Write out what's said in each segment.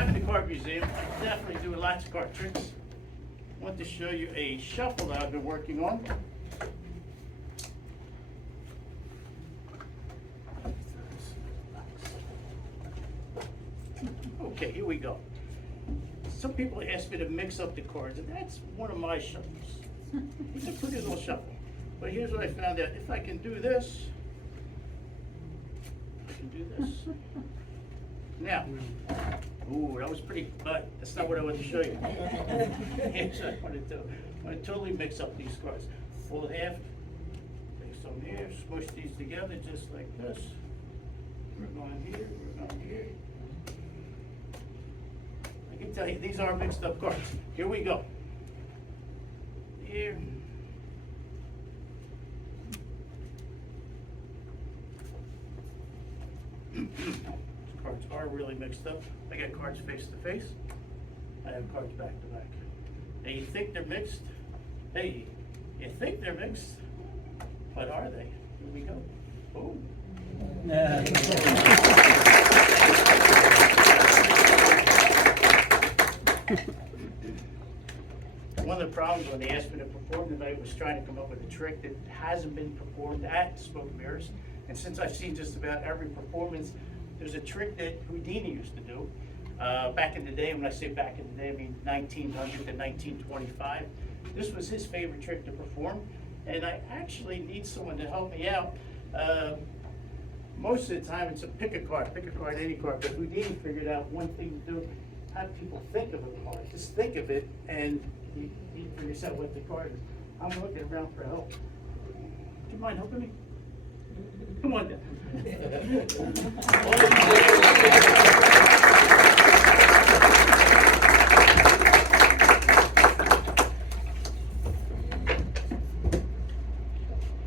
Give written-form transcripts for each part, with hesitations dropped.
having the card museum, I definitely do lots of card tricks. I want to show you a shuffle that I've been working on. Okay, here we go. Some people ask me to mix up the cards, and that's one of my shuffles. It's a pretty little shuffle. But here's what I found out. If I can do this, I can do this. Now, ooh, that was pretty, but that's not what I want to show you. Here's what I want to do. I want to totally mix up these cards. Fold half, take some here, smush these together just like this. We're going here, we're going here. I can tell you, these are mixed up cards. Here we go. Here. Cards are really mixed up. I got cards face to face. I have cards back to back. Now you think they're mixed? Hey, you think they're mixed, but are they? Here we go. Boom. One of the problems when they asked me to perform tonight was trying to come up with a trick that hasn't been performed at Smoke and Mirrors. And since I've seen just about every performance, there's a trick that Houdini used to do. Back in the day, when I say back in the day, I mean 1900 to 1925. This was his favorite trick to perform, and I actually need someone to help me out. Most of the time, it's a pick a card, any card, but Houdini figured out one thing to do, have people think of a card. Just think of it, and you figure out what the card is. I'm looking around for help. Do you mind helping me? Come on down.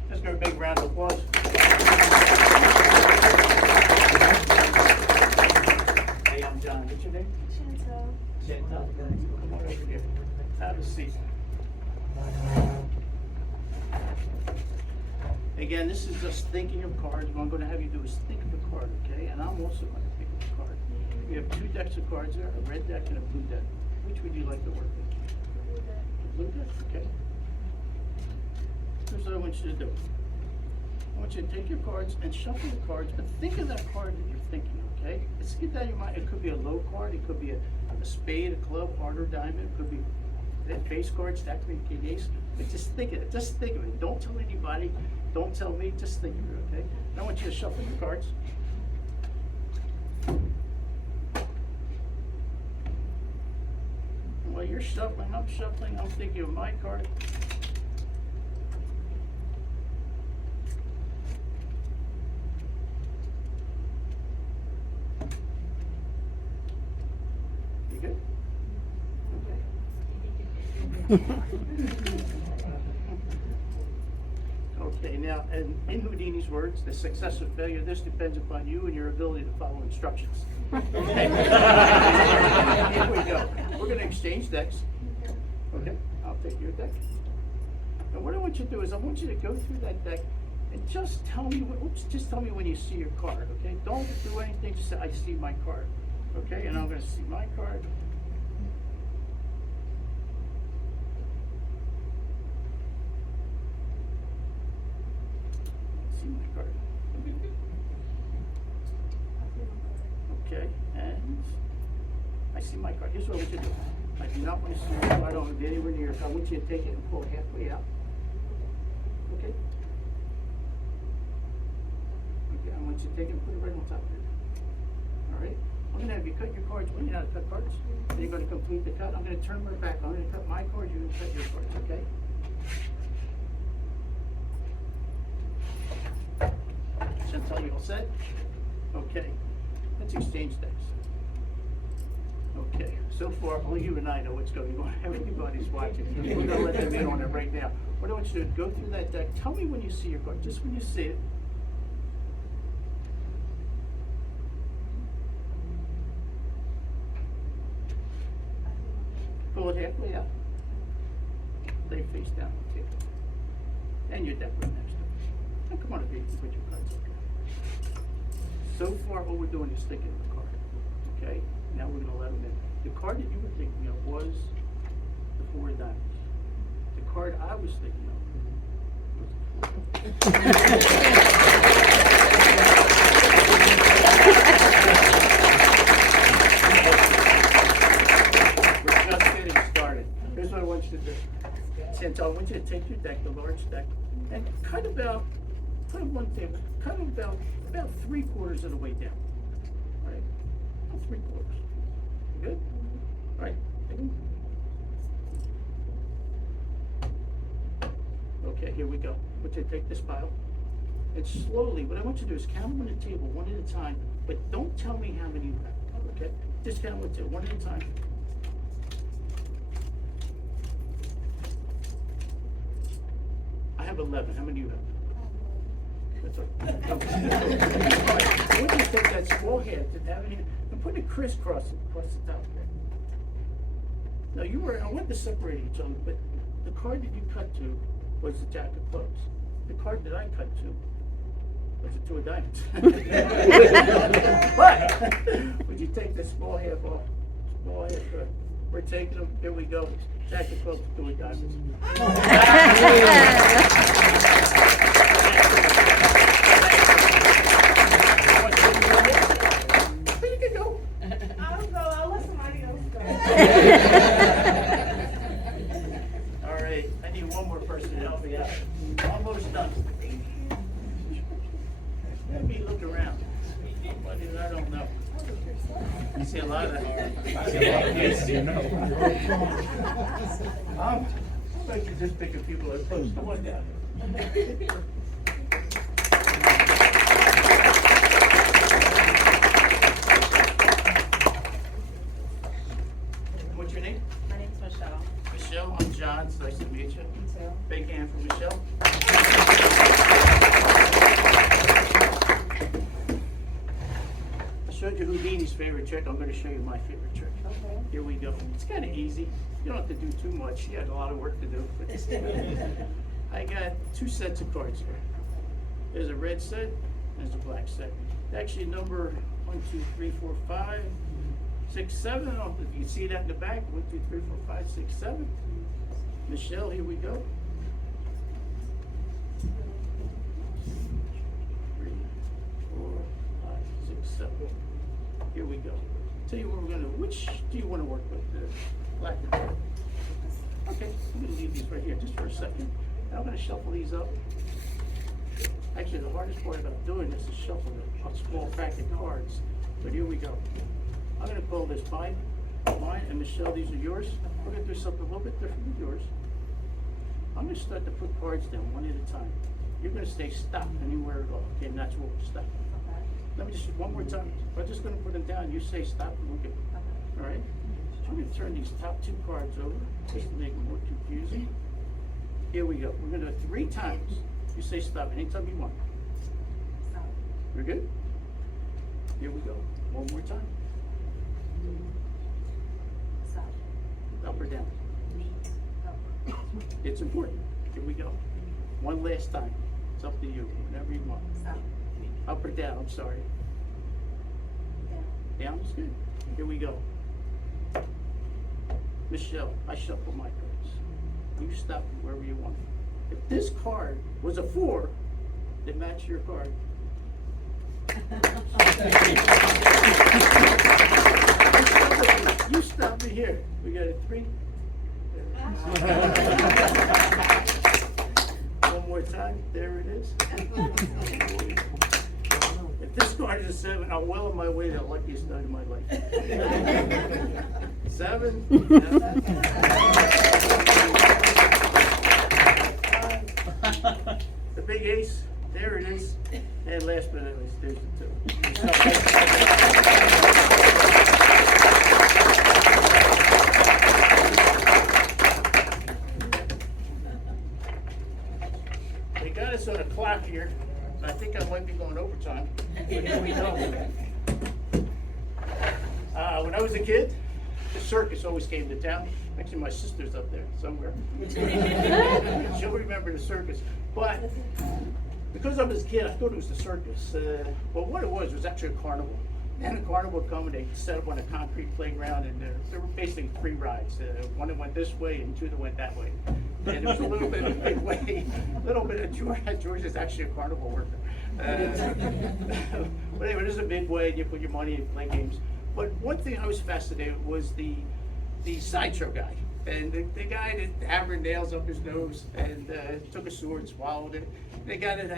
Let's give a big round of applause. Hey, I'm John. What's your name? Chantal. Chantal. Come on over here. Have a seat. Again, this is just thinking of cards. What I'm going to have you do is think of a card, okay? And I'm also going to think of a card. We have two decks of cards there, a red deck and a blue deck. Which would you like to work with? Blue deck, okay. Here's what I want you to do. I want you to take your cards and shuffle the cards, but think of that card that you're thinking, okay? Let's get that in your mind. It could be a low card, it could be a spade, a club, heart, or diamond. It could be that face card, stack, queen, king, ace. But just think of it. Just think of it. Don't tell anybody. Don't tell me. Just think of it, okay? And I want you to shuffle your cards. And while you're shuffling, I'm thinking of my card. You good? Okay. Okay, now, and in Houdini's words, the success or failure of this depends upon you and your ability to follow instructions. Okay. Here we go. We're going to exchange decks. Okay, I'll take your deck. And what I want you to do is I want you to go through that deck and just tell me, just tell me when you see your card, okay? Don't do anything, just say, I see my card. Okay, and I'm going to see my card. My card. Okay, and I see my card. Here's what I want you to do. I do not want to see your card. I don't want to be anywhere near it. I want you to take it and pull it halfway out. Okay? Okay, I want you to take it and put it right on top of it. Alright? I'm going to have you cut your cards. Well, you know how to cut cards. Then you're going to complete the cut. I'm going to turn my back. I'm going to cut my cards. You're going to cut your cards, okay? Chantal, you all set? Okay, let's exchange decks. Okay, so far, only you and I know what's going on. Everybody's watching. We're going to let them in on it right now. What I want you to do, go through that deck. Tell me when you see your card, just when you see it. Pull it halfway out. Lay face down on the table. And your deck right next to it. Now come on, if you can put your cards up here. So far, what we're doing is thinking of the card. Okay? Now we're going to let them in. card that you were thinking of was the 4 of diamonds. The card I was thinking of was the 4 of We're just getting started. Here's what I want you to do. Chantal, I want you to take your deck, the large deck, and cut about, put it on one table, cut about 3/4 of the way down. All right? About 3/4. Good? All right. Okay, here we go. I want you to take this pile, and slowly, what I want you to do is count them on the table one at a time, but don't tell me how many you have, okay? Just count them one at a time. I have 11. How many do you have? That's all right. All right. I want you to take that small hand and put it crisscross across the top there. Now I want to separate each other, but the card that you cut to was the Jack of Clubs. The card that I cut to was the 2 of Diamonds. But would you take the small half off? Small half. We're taking them. Here we go. Jack of Clubs, 2 of Diamonds. You can go. I'll go. I'll let somebody else go. All right, I need one more person to help me out. Almost done. Let me look around. Somebody that I don't know. You see a lot of faces you know. I think you just pick a people that are close. Come on down. What's your name? My name's Michelle. Michelle, I'm John. It's nice to meet you. Me too. Big hand for Michelle. I showed you Houdini's favorite trick. I'm going to show you my favorite trick. Okay. Here we go. It's kind of easy. You don't have to do too much. He had a lot of work to do. But I got 2 sets of cards here. There's a red set, there's a black set. Actually, number 1, 2, 3, 4, 5, 6, 7. I don't know if you can see that in the back. 1, 2, 3, 4, 5, 6, 7. Michelle, here we go. 3, 4, 5, 6, 7. Here we go. Tell you what we're gonna. Which do you want to work with? The black or red? Okay, I'm gonna leave these right here just for a second. Now I'm gonna shuffle these up. Actually, the hardest part about doing this is shuffling a small pack of cards. But here we go. I'm gonna call this mine, and Michelle, these are yours. We're gonna do something a little bit different with yours. I'm gonna start to put cards down one at a time. You're gonna stay stopped anywhere at all. Okay, natural stop. Let me just one more time. I'm just gonna put them down. You say stop, and we'll get. All right. So I'm gonna turn these top 2 cards over just to make it more confusing. Here we go. We're gonna do it 3 times. You say stop anytime you want. Stop. We're good? Here we go. One more time. Stop. Up or down? Up. It's important. Here we go. One last time. It's up to you. Whenever you want. Stop. Up or down? I'm sorry. Down. Down is good. Here we go. Michelle, I shuffle my cards. You stop wherever you want. If this card was a 4, that match your card. You stop me here. We got a 3. One more time. There it is. If this card is a 7, I'm well on my way to the luckiest night of my life. 7. The big ace. There it is. And last but not least, there's the 2. They got us on a clock here. I think I might be going overtime. But here we go. When I was a kid, the circus always came to town. Actually, my sister's up there somewhere. She'll remember the circus. But because I was a kid, I thought it was the circus. But what it was actually a carnival. And the carnival would come and they set up on a concrete playground, and there were basically 3 rides. One that went this way and 2 that went that way. And there was a little bit of a big way, a little bit of George. George is actually a carnival worker. But anyway, there's a big way, and you put your money and play games. But one thing I was fascinated was the sideshow guy. And the guy that hammered nails up his nose and took a sword, swallowed it. The guy that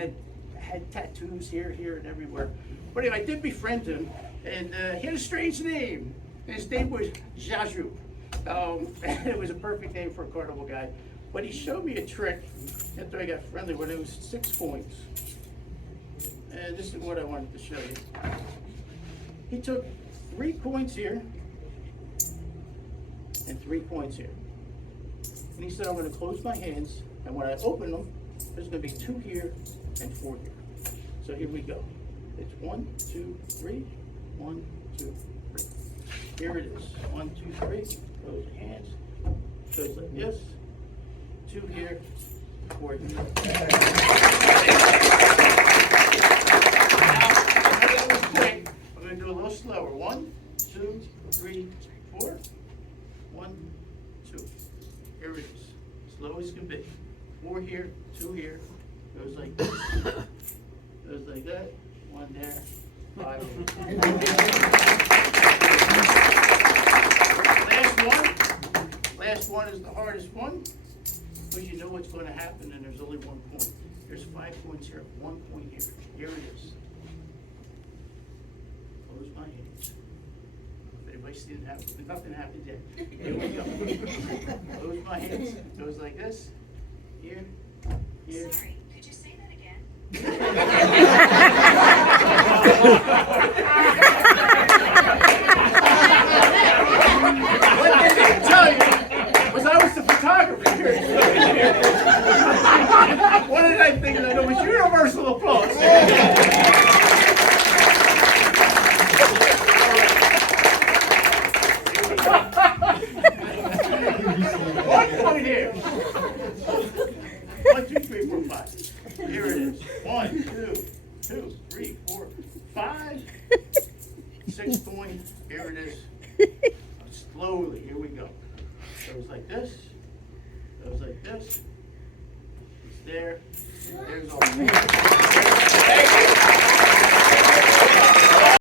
had tattoos here, and everywhere. But anyway, I did befriend him, and he had a strange name. His name was Jaju. And it was a perfect name for a carnival guy. But he showed me a trick after I got friendly when it was 6 coins. And this is what I wanted to show you. He took 3 coins here and 3 coins here. And he said, I'm going to close my hands, and when I open them, there's going to be 2 here and 4 here. So here we go. It's 1, 2, 3, 1, 2, 3. Here it is. 1, 2, 3. Close your hands. Goes like this. 2 here, 4 here. Now, that was quick. I'm going to do a little slower. 1, 2, 3, 4. 1, 2. Here it is. Slow as can be. 4 here, 2 here. Goes like this. Goes like that. 1 there. 5 here. Last one is the hardest one. Because you know what's going to happen, and there's only 1 point. There's 5 points here, 1 point here. Here it is. Close my hands. If anybody didn't have, nothing happened yet. Here we go. Close my hands. It goes like this. Here. Here. Sorry, could you say that again? What did I tell you? Was I was the photographer here. What did I think? It was universal applause. 1 point here. 1, 2, 3, 4, 5. Here it is. 1, 2, 3, 4, 5. 6 points. Here it is. Slowly. Here we go. Goes like this. Goes like this. It's there. There's all. Thank you.